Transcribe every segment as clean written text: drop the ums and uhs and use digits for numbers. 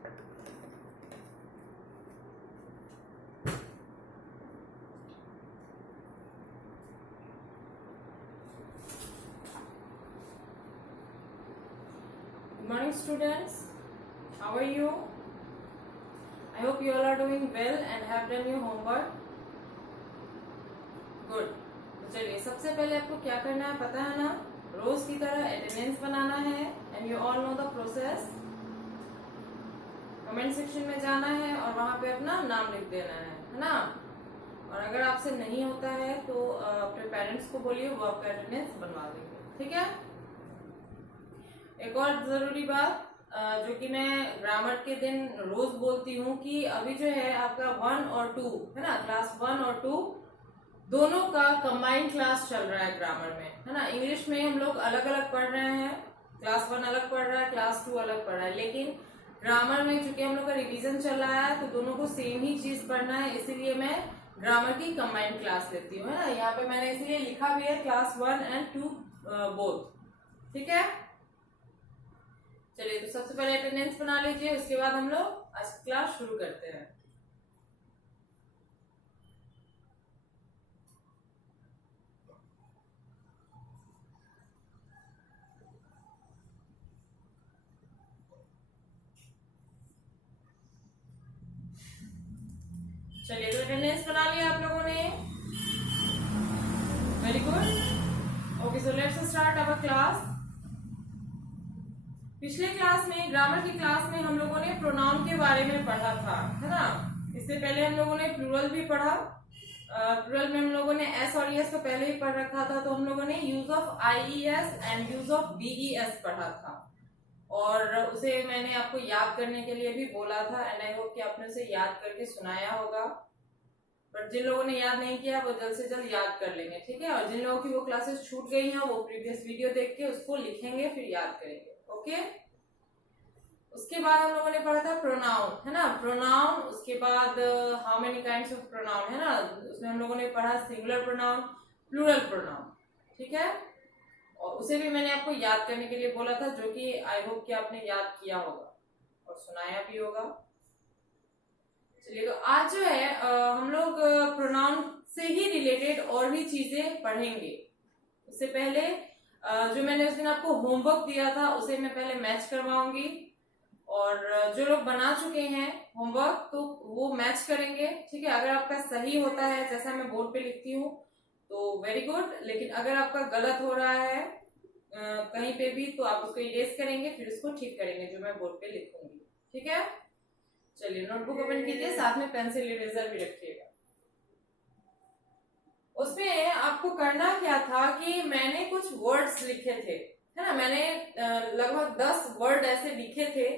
Good morning students, how are you? I hope you all are doing well and have done your homework. Good. तो चलिए सबसे पहले आपको क्या करना है पता है ना, रोज की तरह अटेंडेंस बनाना है and you all know the process. Comment section में जाना है और वहां पे अपना नाम लिख देना है ना। और अगर आपसे नहीं होता है तो अपने पेरेंट्स को बोलिए, वो आपका अटेंडेंस बनवा देंगे, ठीक है। एक और जरूरी बात जो कि मैं ग्रामर के दिन रोज बोलती हूँ कि अभी जो है आपका 1 और 2 है ना, क्लास 1 और 2 दोनों का कंबाइंड क्लास चल रहा है ग्रामर में, है ना। इंग्लिश में हम लोग अलग अलग पढ़ रहे हैं, क्लास 1 अलग पढ़ रहा है, क्लास 2 अलग पढ़ रहा है, लेकिन ग्रामर में चूंकि हम लोग का रिवीजन चल रहा है तो दोनों को सेम ही चीज पढ़ना है, इसीलिए मैं ग्रामर की कंबाइंड क्लास लेती हूँ, है ना। यहाँ पे मैंने इसलिए लिखा भी है क्लास 1 एंड 2 बोथ, ठीक है। चलिए तो सबसे पहले अटेंडेंस बना लीजिए, उसके बाद हम लोग आज क्लास शुरू करते हैं। चलिए तो अटेंडेंस बना लिया आप लोगों ने, very good. Okay so let's start our class. पिछले क्लास में, ग्रामर की क्लास में हम लोगों ने प्रोनाउन के बारे में पढ़ा था, है ना। इससे पहले हम लोगों ने प्लूरल भी पढ़ा। प्लूरल में हम लोगों ने एस और ईएस तो पहले ही पढ़ रखा था, तो हम लोगों ने use of IES and use of BeES पढ़ा था, और उसे मैंने आपको याद करने के लिए भी बोला था एंड आई होप कि आपने उसे याद करके सुनाया होगा। बट जिन लोगों ने याद नहीं किया वो जल्द से जल्द याद कर लेंगे, ठीक है। और जिन लोगों की वो क्लासेस छूट गई हैं वो प्रीवियस वीडियो देख के उसको लिखेंगे, फिर याद करेंगे, ओके। उसके बाद हम लोगों ने पढ़ा था प्रोनाउन, है ना, प्रोनाउन। उसके बाद how many kinds of pronoun, है ना, उसमें हम लोगों ने पढ़ा सिंगुलर प्रोनाउन, प्लूरल प्रोनाउन, ठीक है। और उसे भी मैंने आपको याद करने के लिए बोला था, जो कि आई होप कि आपने याद किया होगा और सुनाया भी होगा। चलिए तो आज जो है हम लोग प्रोनाउन से ही रिलेटेड और भी चीजें पढ़ेंगे। उससे पहले जो मैंने उस दिन आपको होमवर्क दिया था उसे मैं पहले मैच करवाऊंगी, और जो लोग बना चुके हैं होमवर्क तो वो मैच करेंगे, ठीक है। अगर आपका सही होता है जैसा मैं बोर्ड पे लिखती हूँ तो वेरी गुड, लेकिन अगर आपका गलत हो रहा है कहीं पे भी तो आप उसको इरेज करेंगे, फिर उसको ठीक करेंगे जो मैं बोर्ड पे लिखूंगी, ठीक है। चलिए नोटबुक ओपन कीजिए, साथ में पेंसिल इरेजर भी रखिएगा। उसमें आपको करना क्या था कि मैंने कुछ वर्ड्स लिखे थे, है ना। मैंने लगभग 10 वर्ड ऐसे लिखे थे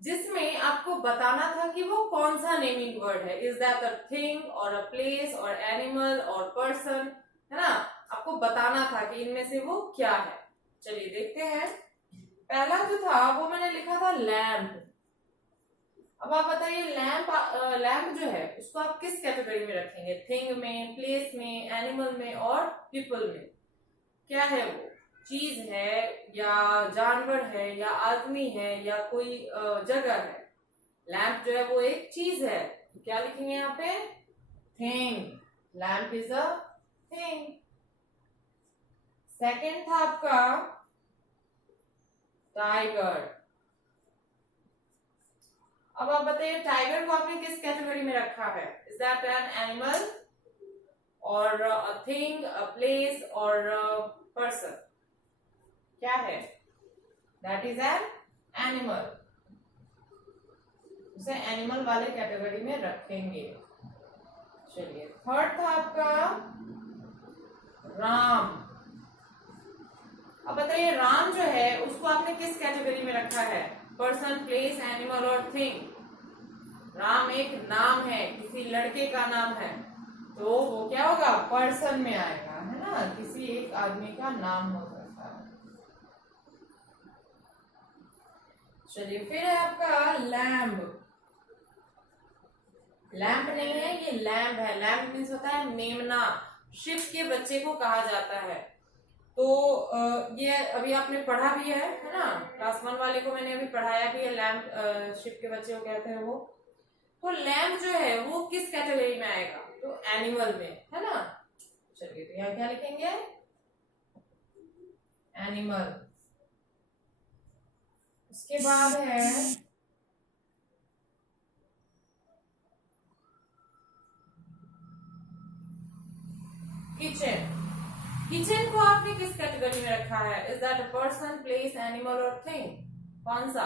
जिसमें आपको बताना था कि वो कौन सा नेमिंग वर्ड है। इज दैट अ थिंग और अ प्लेस और एनिमल और पर्सन, है ना। आपको बताना था कि इनमें से वो क्या है। चलिए देखते हैं। पहला जो था वो मैंने लिखा था लैम्प। अब आप बताइए लैम्प जो है उसको आप किस कैटेगरी में रखेंगे, थिंग में, प्लेस में, एनिमल में और पीपल में। क्या है वो, चीज है या जानवर है या आदमी है या कोई जगह है। लैम्प जो है वो एक चीज है, तो क्या लिखेंगे यहाँ पे, thing. Lamp is a thing. Second था आपका टाइगर। अब आप बताइए टाइगर को आपने किस कैटेगरी में रखा है। इज दैट एन एनिमल और अ थिंग, अ प्लेस और पर्सन। क्या है, दैट इज एन एनिमल। उसे एनिमल वाले कैटेगरी में रखेंगे। चलिए थर्ड था आपका राम। अब बताइए राम जो है उसको आपने किस कैटेगरी में रखा है, पर्सन, प्लेस, एनिमल और थिंग। राम एक नाम है, किसी लड़के का नाम है, तो वो क्या होगा, पर्सन में आएगा, है ना। किसी एक आदमी का नाम हो सकता है। चलिए फिर है आपका लैम्प। लैम्प नहीं है, ये लैम्प है। लैम्प मीन्स होता है मेमना, शिप के बच्चे को कहा जाता है। तो ये अभी आपने पढ़ा भी है ना, क्लास 1 वाले को मैंने अभी पढ़ाया भी है, लैम्प शिप के बच्चे को कहते हैं वो। तो लैम्प जो है वो किस कैटेगरी में आएगा, तो एनिमल में, है ना। चलिए तो यहाँ क्या लिखेंगे, एनिमल। उसके बाद है किचन। किचन को आपने किस कैटेगरी में रखा है, is that a person, place, animal और थिंग, कौन सा।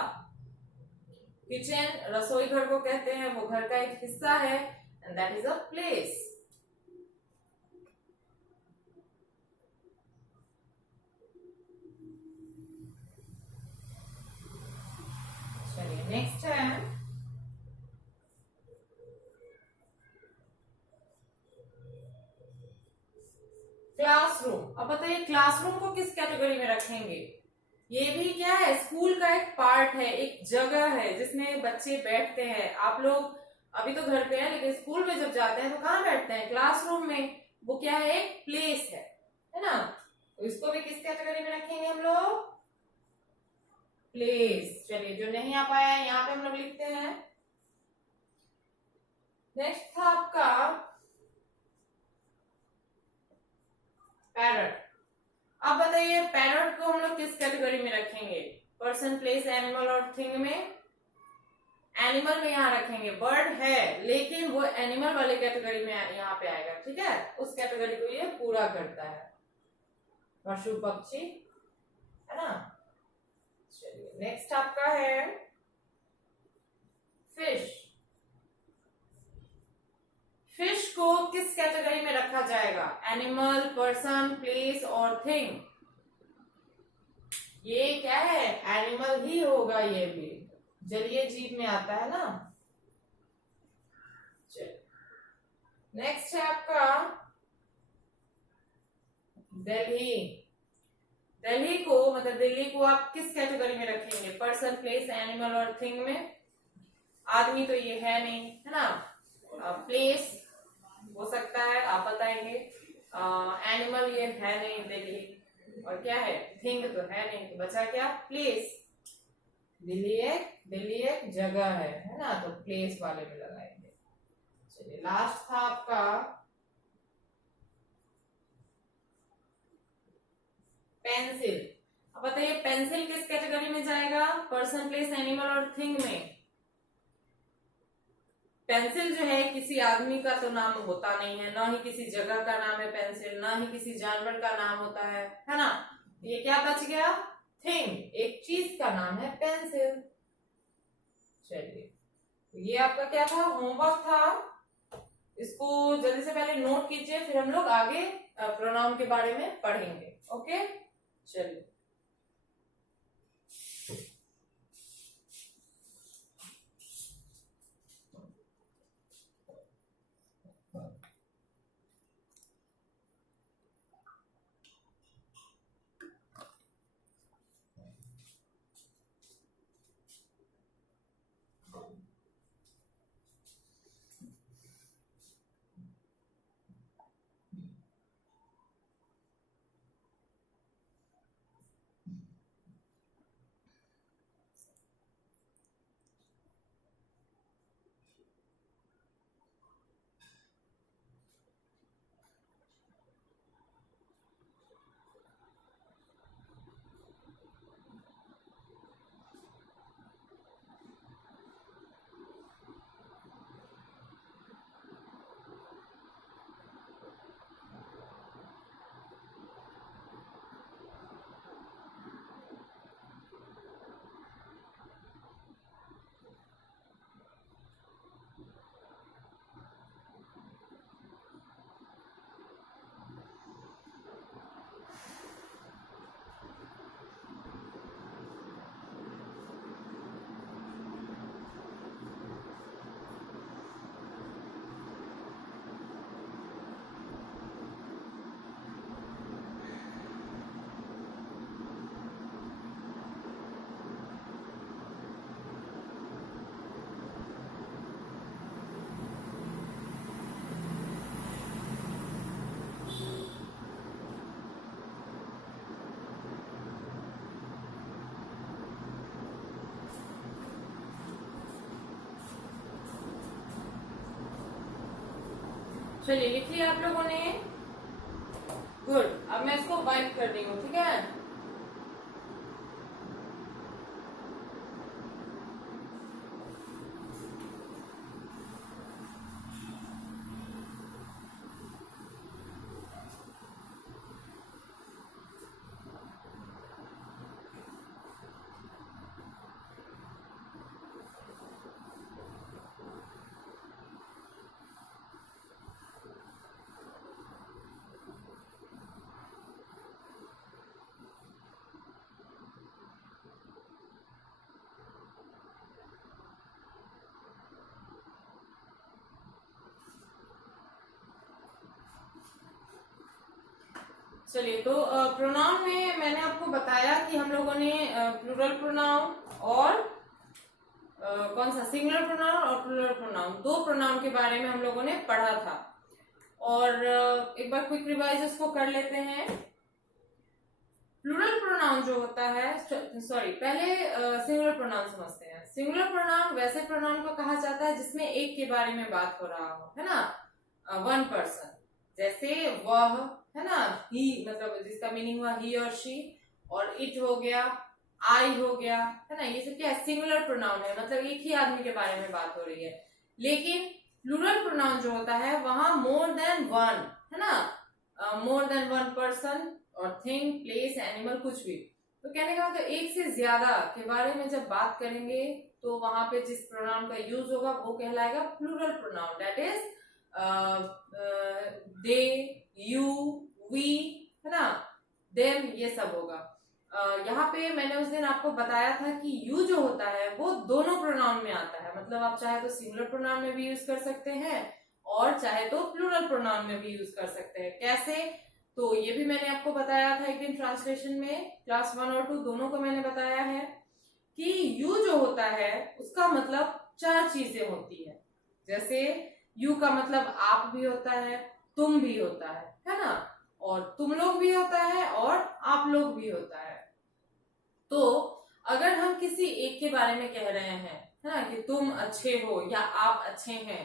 किचन रसोई घर को कहते हैं, वो घर का एक हिस्सा है, and that is a place. चलिए नेक्स्ट है क्लासरूम। अब बताइए क्लासरूम को किस कैटेगरी में रखेंगे। ये भी क्या है, स्कूल का एक पार्ट है, एक जगह है जिसमें बच्चे बैठते हैं। आप लोग अभी तो घर पे हैं, लेकिन स्कूल में जब जाते हैं तो कहाँ बैठते हैं, क्लासरूम में। वो क्या है, एक प्लेस है ना। तो इसको भी किस कैटेगरी में रखेंगे हम लोग, प्लेस। चलिए जो नहीं आ पाया है यहाँ पे हम लोग लिखते हैं। नेक्स्ट था आपका पैरट। अब बताइए पैरट को हम लोग किस कैटेगरी में रखेंगे, पर्सन, प्लेस, एनिमल और थिंग में। एनिमल में यहाँ रखेंगे, बर्ड है लेकिन वो एनिमल वाले कैटेगरी में यहाँ पे आएगा, ठीक है। उस कैटेगरी को ये पूरा करता है, पशु पक्षी, है ना। चलिए नेक्स्ट आपका है फिश। फिश को किस कैटेगरी में रखा जाएगा, एनिमल, पर्सन, प्लेस और थिंग। ये क्या है, एनिमल ही होगा, ये भी जलीय जीव में आता है ना। चलिए नेक्स्ट है आपका दिल्ली। दिल्ली को मतलब दिल्ली को आप किस कैटेगरी में रखेंगे, पर्सन, प्लेस, एनिमल और थिंग में। आदमी तो ये है नहीं, है ना। प्लेस हो सकता है, आप बताएंगे। एनिमल ये है नहीं दिल्ली, और क्या है, थिंग तो है नहीं, तो बचा क्या, प्लेस। दिल्ली एक जगह है ना, तो प्लेस वाले में लगाएंगे। चलिए लास्ट था आपका पेंसिल। अब बताइए पेंसिल किस कैटेगरी में जाएगा, पर्सन, प्लेस, एनिमल और थिंग में। पेंसिल जो है किसी आदमी का तो नाम होता नहीं है, ना ही किसी जगह का नाम है पेंसिल, ना ही किसी जानवर का नाम होता है ना। ये क्या बच गया, थिंग, एक चीज का नाम है पेंसिल। चलिए ये आपका क्या था, होमवर्क था। इसको जल्दी से पहले नोट कीजिए, फिर हम लोग आगे प्रोनाउन के बारे में पढ़ेंगे। ओके चलिए। चलिए लिख लिया आप लोगों ने। गुड। अब मैं इसको वाइप कर रही हूँ, ठीक है। चलिए, तो प्रोनाउन में मैंने आपको बताया कि हम लोगों ने प्लूरल प्रोनाउन और कौन सा सिंगुलर प्रोनाउन और प्लूरल प्रोनाउन, दो प्रोनाउन के बारे में हम लोगों ने पढ़ा था। और एक बार क्विक रिवाइज इसको कर लेते हैं। प्लूरल प्रोनाउन जो होता है, सॉरी पहले सिंगुलर प्रोनाउन समझते हैं। सिंगुलर प्रोनाउन वैसे प्रोनाउन को कहा जाता है जिसमें एक के बारे में बात हो रहा हो, है ना, वन पर्सन। जैसे वह, है ना, ही, मतलब जिसका मीनिंग हुआ ही और शी, और इट हो गया, आई हो गया, है ना, ये सब क्या है, सिंगुलर प्रोनाउन है, मतलब एक ही आदमी के बारे में बात हो रही है। लेकिन प्लूरल प्रोनाउन जो होता है वहां मोर देन वन, है ना, मोर देन वन पर्सन और थिंग, प्लेस, एनिमल, कुछ भी। तो कहने का मतलब एक से ज्यादा के बारे में जब बात करेंगे तो वहां पे जिस प्रोनाउन का यूज होगा वो कहलाएगा plural pronoun. That is they, you, we, है ना, देम, ये सब होगा। यहाँ पे मैंने उस दिन आपको बताया था कि यू जो होता है वो दोनों प्रोनाउन में आता है, मतलब आप चाहे तो सिंगुलर प्रोनाउन में भी यूज कर सकते हैं और चाहे तो प्लूरल प्रोनाउन में भी यूज कर सकते हैं। कैसे, तो ये भी मैंने आपको बताया था एक दिन ट्रांसलेशन में, क्लास 1 और 2 दोनों को मैंने बताया है कि यू जो होता है उसका मतलब 4 चीजें होती है। जैसे यू का मतलब आप भी होता है, तुम भी होता है ना, और तुम लोग भी होता है और आप लोग भी होता है। तो अगर हम किसी एक के बारे में कह रहे हैं, है ना, कि तुम अच्छे हो या आप अच्छे हैं,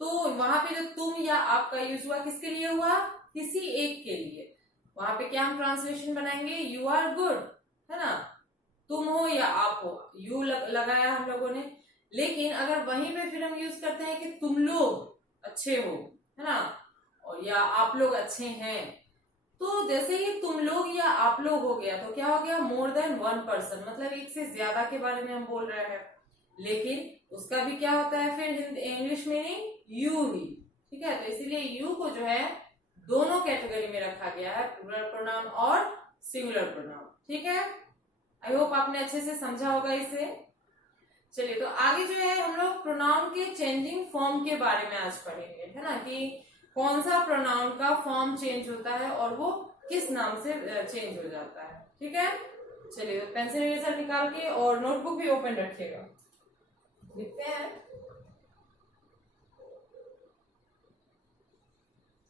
तो वहां पे जो तुम या आप का यूज हुआ किसके लिए हुआ, किसी एक के लिए। वहां पे क्या हम ट्रांसलेशन बनाएंगे, यू आर गुड, है ना, तुम हो या आप हो, यू लगाया हम लोगों ने। लेकिन अगर वहीं पे फिर हम यूज करते हैं कि तुम लोग अच्छे हो, है ना, और या आप लोग अच्छे हैं, तो जैसे ही तुम लोग या आप लोग हो गया तो क्या हो गया, मोर देन वन पर्सन, मतलब एक से ज्यादा के बारे में हम बोल रहे हैं। लेकिन उसका भी क्या होता है फिर इंग्लिश मीनिंग यू ही, ठीक है। तो इसीलिए यू को जो है दोनों कैटेगरी में रखा गया है, प्लूरल प्रोनाउन और सिंगुलर प्रोनाउन, ठीक है। आई होप आपने अच्छे से समझा होगा इसे। चलिए, तो आगे जो है हम लोग प्रोनाउन के चेंजिंग फॉर्म के बारे में आज पढ़ेंगे, है ना, कि कौन सा प्रोनाउन का फॉर्म चेंज होता है और वो किस नाम से चेंज हो जाता है, ठीक है। चलिए, तो पेंसिल इरेजर निकाल के और नोटबुक भी ओपन रखिएगा, लिखते हैं।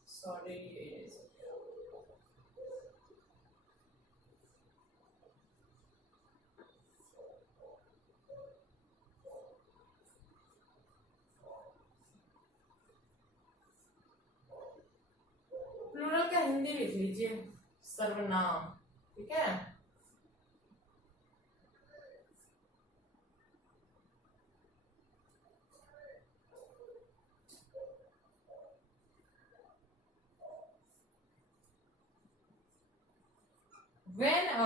सॉरी, प्लूरल का हिंदी लिख लीजिए, सर्वनाम, ठीक है। When a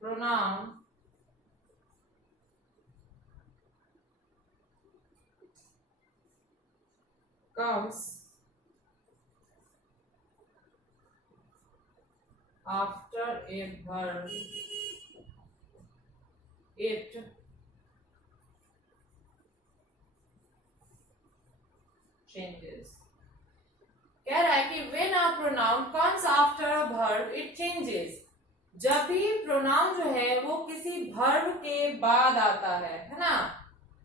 pronoun comes after a verb, it changes। कह रहा है कि when a pronoun comes after a verb it changes। जब भी प्रोनाउन जो है वो किसी वर्ब के बाद आता है ना,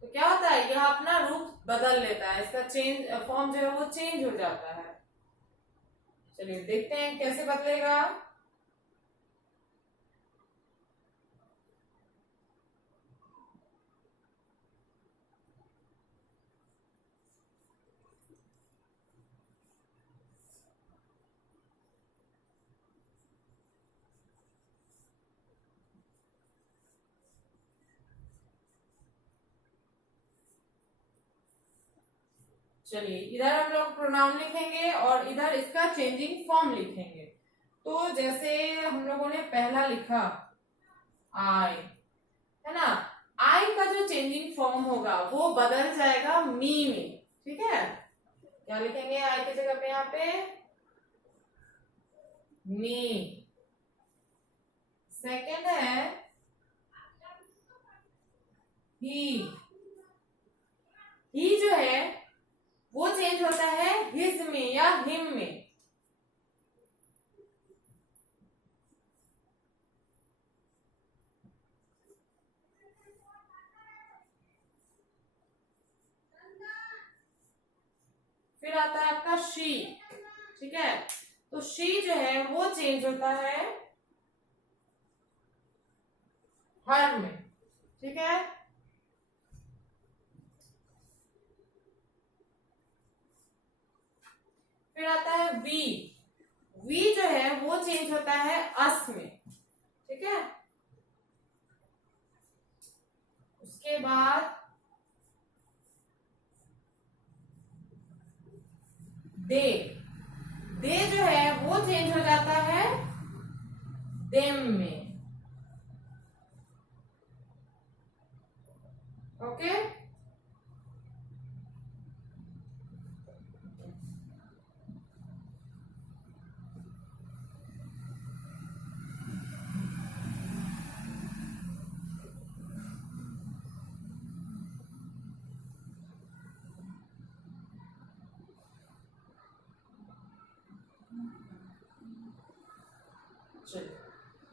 तो क्या होता है, यह अपना रूप बदल लेता है, इसका चेंज फॉर्म जो है वो चेंज हो जाता है। चलिए देखते हैं कैसे बदलेगा। चलिए इधर हम लोग प्रोनाउन लिखेंगे और इधर इसका चेंजिंग फॉर्म लिखेंगे। तो जैसे हम लोगों ने पहला लिखा आई, है ना, आई का जो चेंजिंग फॉर्म होगा वो बदल जाएगा मी में। ठीक है, क्या लिखेंगे आई की जगह पे यहाँ पे मी। सेकंड है ही जो है वो चेंज होता है हिज में या हिम में। फिर आता है आपका शी। ठीक है, तो शी जो है वो चेंज होता है हर में। ठीक है, फिर आता है वी। वी जो है वो चेंज होता है अस में। ठीक है, उसके बाद दे। दे जो है वो चेंज हो जाता है देम में। ओके,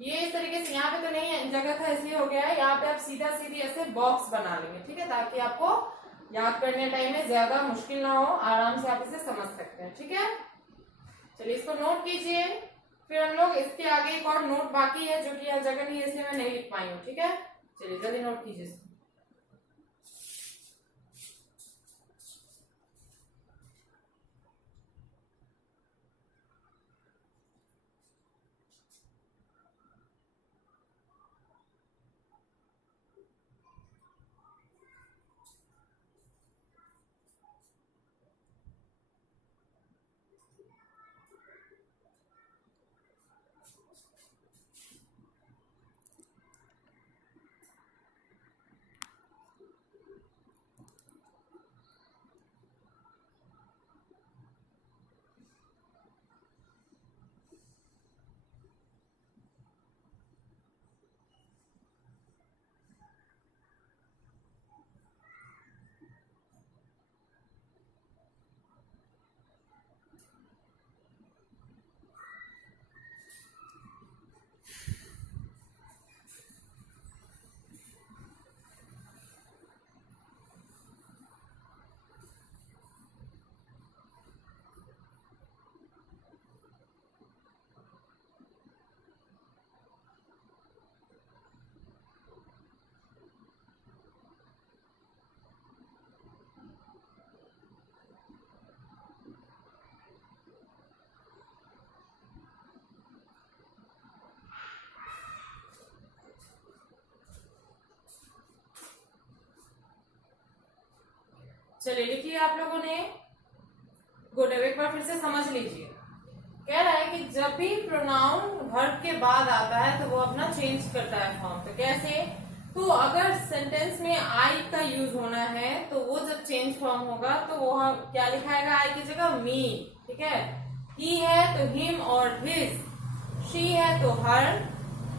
ये इस तरीके से यहाँ पे तो नहीं जगह था इसलिए हो गया है। यहाँ पे आप सीधा सीधी ऐसे बॉक्स बना लेंगे। ठीक है, ताकि आपको याद करने टाइम में ज्यादा मुश्किल ना हो, आराम से आप इसे समझ सकते हैं। ठीक है, चलिए इसको नोट कीजिए। फिर हम लोग इसके आगे एक और नोट बाकी है जो कि यहाँ जगह नहीं है इसलिए मैं नहीं लिख पाई हूँ। ठीक है, चलिए जल्दी नोट कीजिए इसको। चलिए लिखिए आप लोगों ने। गुड, एक बार फिर से समझ लीजिए। कह रहा है कि जब भी प्रोनाउन वर्ब के बाद आता है तो वो अपना चेंज करता है फॉर्म। तो कैसे? तो अगर सेंटेंस में आई का यूज होना है तो वो जब चेंज फॉर्म होगा तो वो क्या लिखाएगा आई की जगह मी। ठीक है, ही है तो हिम और हिज, शी है तो हर,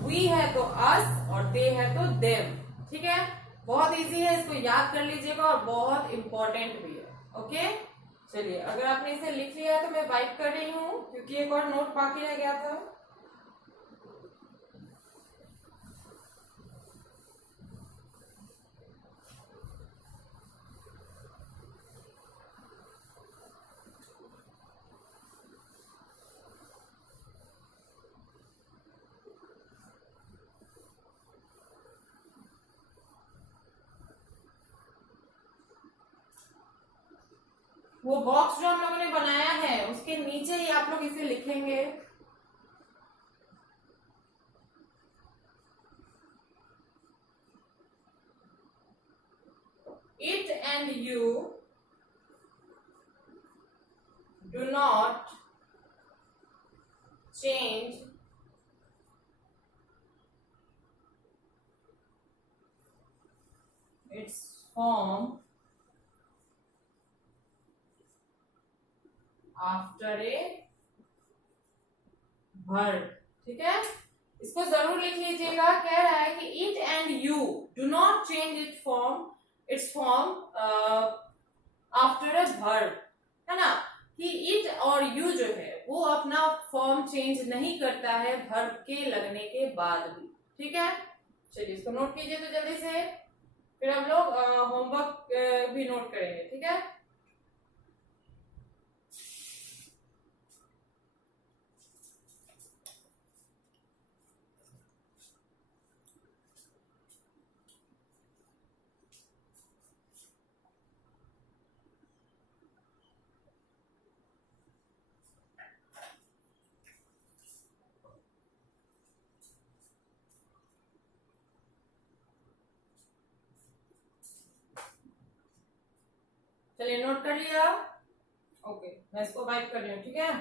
वी है तो अस और दे है तो देम। ठीक है, बहुत इजी है, इसको याद कर लीजिएगा और बहुत इंपॉर्टेंट भी है। ओके, चलिए अगर आपने इसे लिख लिया है तो मैं वाइप कर रही हूँ क्योंकि एक और नोट बाकी रह गया था। वो बॉक्स जो हम लोगों ने बनाया है उसके नीचे ही आप लोग इसे लिखेंगे। It and you do not change it's form after a verb. ठीक है, इसको जरूर लिख लीजिएगा। कह रहा है कि it and you do not change it's form after a verb, है ना, कि इट और यू जो है वो अपना फॉर्म चेंज नहीं करता है वर्ब के लगने के बाद भी। ठीक है, चलिए इसको नोट कीजिए तो जल्दी से, फिर हम लोग होमवर्क भी नोट करेंगे। ठीक है, चलिए नोट कर लिया। ओके, मैं इसको वाइप कर रही हूँ। ठीक है,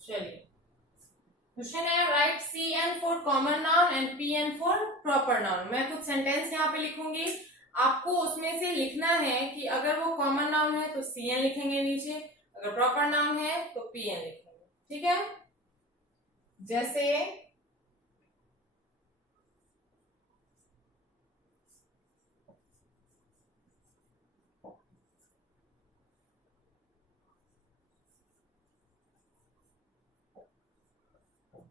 चलिए क्वेश्चन है write C N for common noun and P N for proper noun. मैं कुछ सेंटेंस यहाँ पे लिखूंगी, आपको उसमें से लिखना है कि अगर वो कॉमन नाउन है तो सी एन लिखेंगे नीचे, अगर प्रॉपर नाउन है तो पी एन लिखेंगे। ठीक है, जैसे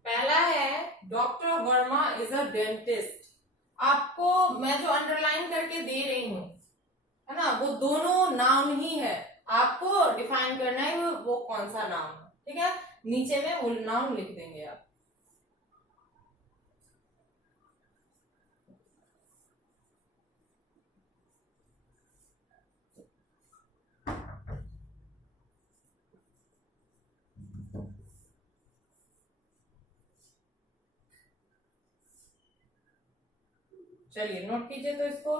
पहला है doctor Verma is a dentist. आपको मैं जो अंडरलाइन करके दे रही हूं, है ना, वो दोनों नाउन ही है, आपको डिफाइन करना है वो कौन सा नाउन है। ठीक है, नीचे में वो नाउन लिख देंगे आप। चलिए नोट कीजिए तो इसको।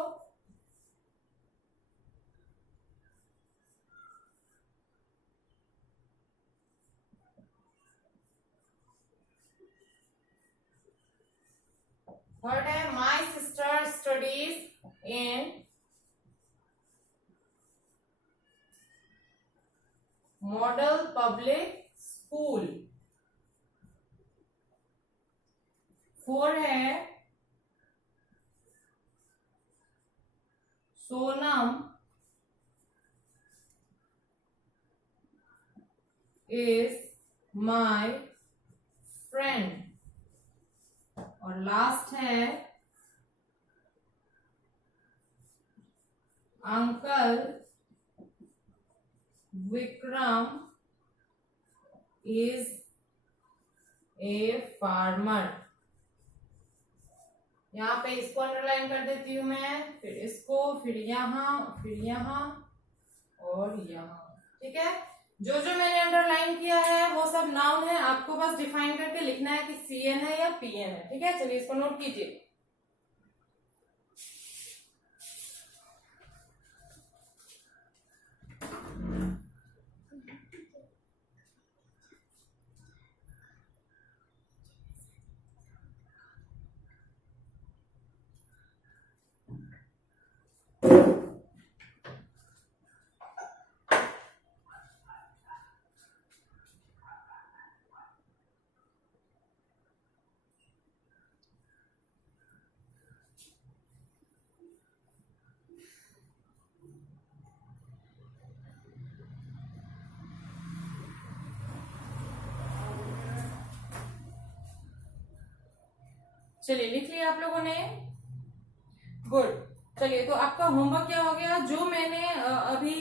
थर्ड है my sister studies in model public school. Four है सोनम is my friend। और लास्ट है uncle Vikram is a farmer। यहाँ पे इसको अंडरलाइन कर देती हूं मैं, फिर इसको, फिर यहाँ और यहाँ। ठीक है। जो जो मैंने अंडरलाइन किया है वो सब नाउन है, आपको बस डिफाइन करके लिखना है कि CN है या PN है। ठीक है, चलिए इसको नोट कीजिए। चलिए लिख लिया आप लोगों ने, गुड। चलिए तो आपका होमवर्क क्या हो गया, जो मैंने अभी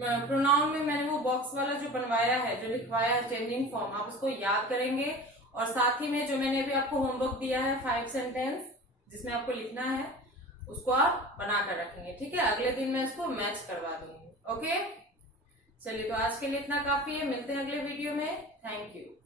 प्रोनाउन में मैंने वो बॉक्स वाला जो बनवाया है, जो लिखवाया है चेंजिंग फॉर्म, आप उसको याद करेंगे। और साथ ही में जो मैंने अभी आपको होमवर्क दिया है 5 सेंटेंस जिसमें आपको लिखना है, उसको आप बना कर रखेंगे। ठीक है, अगले दिन मैं इसको मैच करवा दूंगी। ओके, चलिए तो आज के लिए इतना काफी है, मिलते हैं अगले वीडियो में। Thank you.